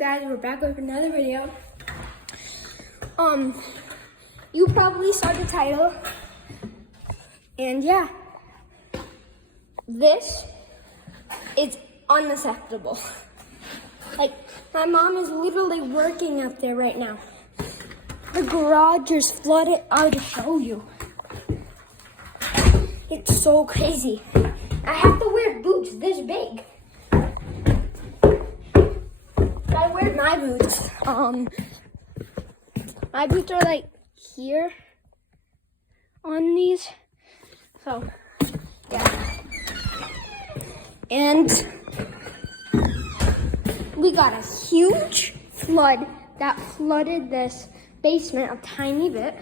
guys? We're back with another video. You probably saw the title. And yeah, this is unacceptable. Like, my mom is literally working up there right now. The garage is flooded. I'll just show you. It's so crazy. I have to wear boots this big. I wear my boots. My boots are like here on these. So, yeah. And we got a huge flood that flooded this basement a tiny bit.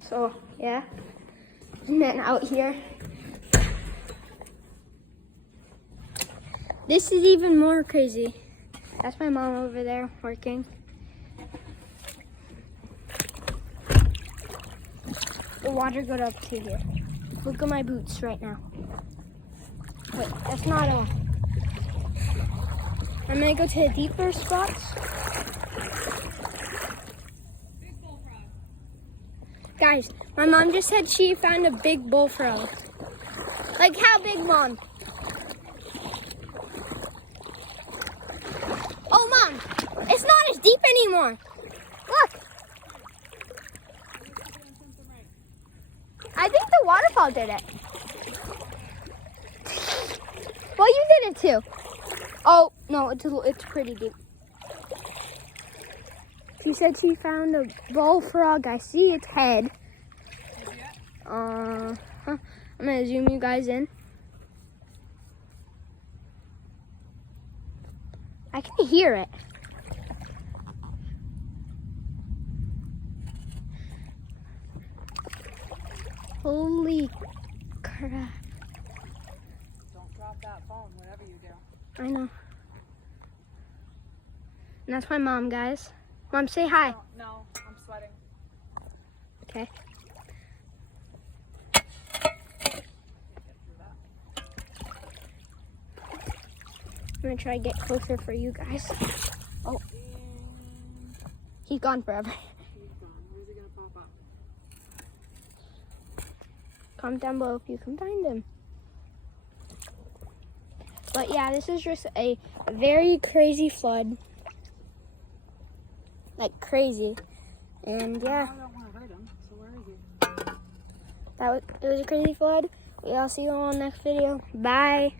So, yeah. And then out here. This is even more crazy. That's my mom over there working. The water got up to here. Look at my boots right now. Wait, that's not all. I'm gonna go to the deeper spots. Guys, my mom just said she found a big bullfrog. Like, how big, Mom? Oh, Mom, it's not as deep anymore. Look. I think the waterfall did it. Well, you did it too. Oh, no, it's pretty deep. She said she found a bullfrog. I see its head. I'm gonna zoom you guys in. I can hear it. Holy crap. Don't drop that phone, whatever you do. I know. And that's my mom, guys. Mom, say hi. No, I'm sweating. Okay. I'm gonna try to get closer for you guys. Oh. He's gone forever. He's gone. Where's he gonna pop up? Comment down below if you can find him. But yeah, this is just a very crazy flood. Like crazy. And yeah. I don't want to hurt him, so where is he? It was a crazy flood. I'll see you all in the next video. Bye.